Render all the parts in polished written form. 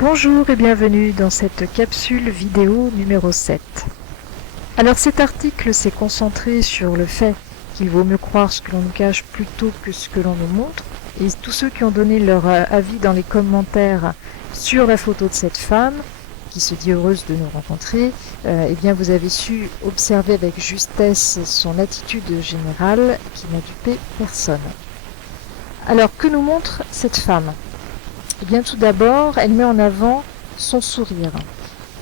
Bonjour et bienvenue dans cette capsule vidéo numéro 7. Alors cet article s'est concentré sur le fait qu'il vaut mieux croire ce que l'on nous cache plutôt que ce que l'on nous montre. Et tous ceux qui ont donné leur avis dans les commentaires sur la photo de cette femme, qui se dit heureuse de nous rencontrer, eh bien vous avez su observer avec justesse son attitude générale qui n'a dupé personne. Alors que nous montre cette femme ? Eh bien tout d'abord, elle met en avant son sourire.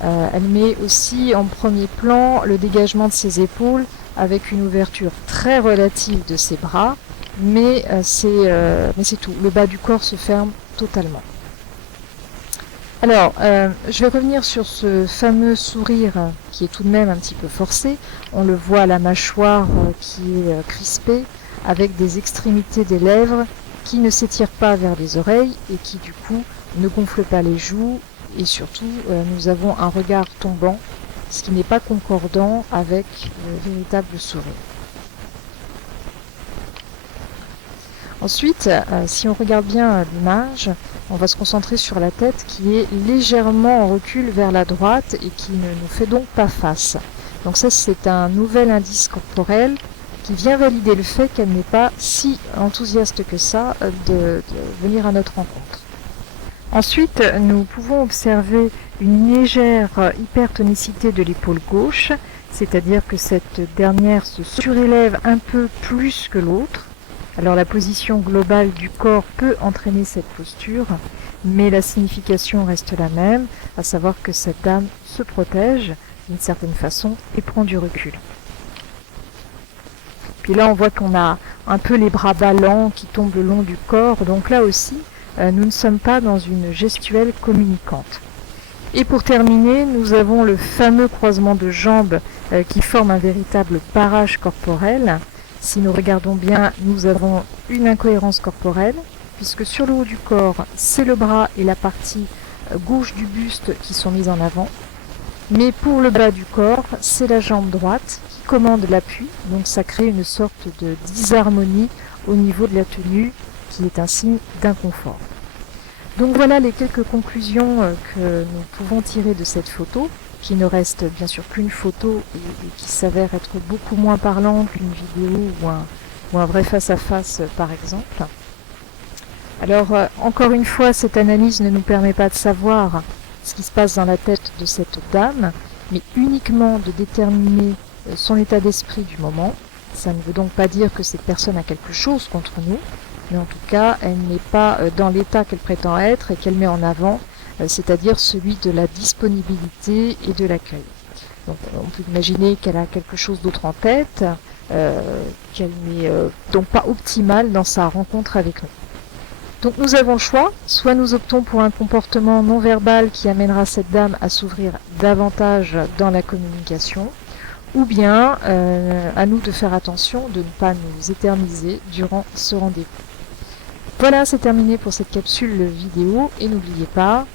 Elle met aussi en premier plan le dégagement de ses épaules avec une ouverture très relative de ses bras, mais c'est tout. Le bas du corps se ferme totalement. Alors, je vais revenir sur ce fameux sourire qui est tout de même un petit peu forcé. On le voit à la mâchoire qui est crispée, avec des extrémités des lèvres qui ne s'étirent pas vers les oreilles et qui du coup ne gonflent pas les joues, et surtout nous avons un regard tombant, ce qui n'est pas concordant avec le véritable sourire. Ensuite, si on regarde bien l'image, on va se concentrer sur la tête qui est légèrement en recul vers la droite et qui ne nous fait donc pas face. Donc ça, c'est un nouvel indice corporel qui vient valider le fait qu'elle n'est pas si enthousiaste que ça de venir à notre rencontre. Ensuite, nous pouvons observer une légère hypertonicité de l'épaule gauche, c'est-à-dire que cette dernière se surélève un peu plus que l'autre. Alors la position globale du corps peut entraîner cette posture, mais la signification reste la même, à savoir que cette dame se protège d'une certaine façon et prend du recul. Puis là on voit qu'on a un peu les bras ballants qui tombent le long du corps, donc là aussi nous ne sommes pas dans une gestuelle communicante. Et pour terminer, nous avons le fameux croisement de jambes qui forme un véritable barrage corporel. Si nous regardons bien, nous avons une incohérence corporelle, puisque sur le haut du corps, c'est le bras et la partie gauche du buste qui sont mis en avant. Mais pour le bas du corps, c'est la jambe droite qui commande l'appui, donc ça crée une sorte de disharmonie au niveau de la tenue, qui est un signe d'inconfort. Donc voilà les quelques conclusions que nous pouvons tirer de cette photo, qui ne reste bien sûr qu'une photo et qui s'avère être beaucoup moins parlante qu'une vidéo ou un vrai face-à-face par exemple. Alors encore une fois, cette analyse ne nous permet pas de savoir ce qui se passe dans la tête de cette dame, mais uniquement de déterminer son état d'esprit du moment. Ça ne veut donc pas dire que cette personne a quelque chose contre nous, mais en tout cas, elle n'est pas dans l'état qu'elle prétend être et qu'elle met en avant, c'est-à-dire celui de la disponibilité et de l'accueil. Donc on peut imaginer qu'elle a quelque chose d'autre en tête, qu'elle n'est donc pas optimale dans sa rencontre avec nous. Donc nous avons le choix, soit nous optons pour un comportement non verbal qui amènera cette dame à s'ouvrir davantage dans la communication, ou bien à nous de faire attention de ne pas nous éterniser durant ce rendez-vous. Voilà, c'est terminé pour cette capsule vidéo, et n'oubliez pas,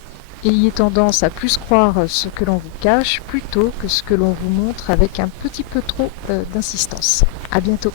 ayez tendance à plus croire ce que l'on vous cache plutôt que ce que l'on vous montre avec un petit peu trop d'insistance. À bientôt.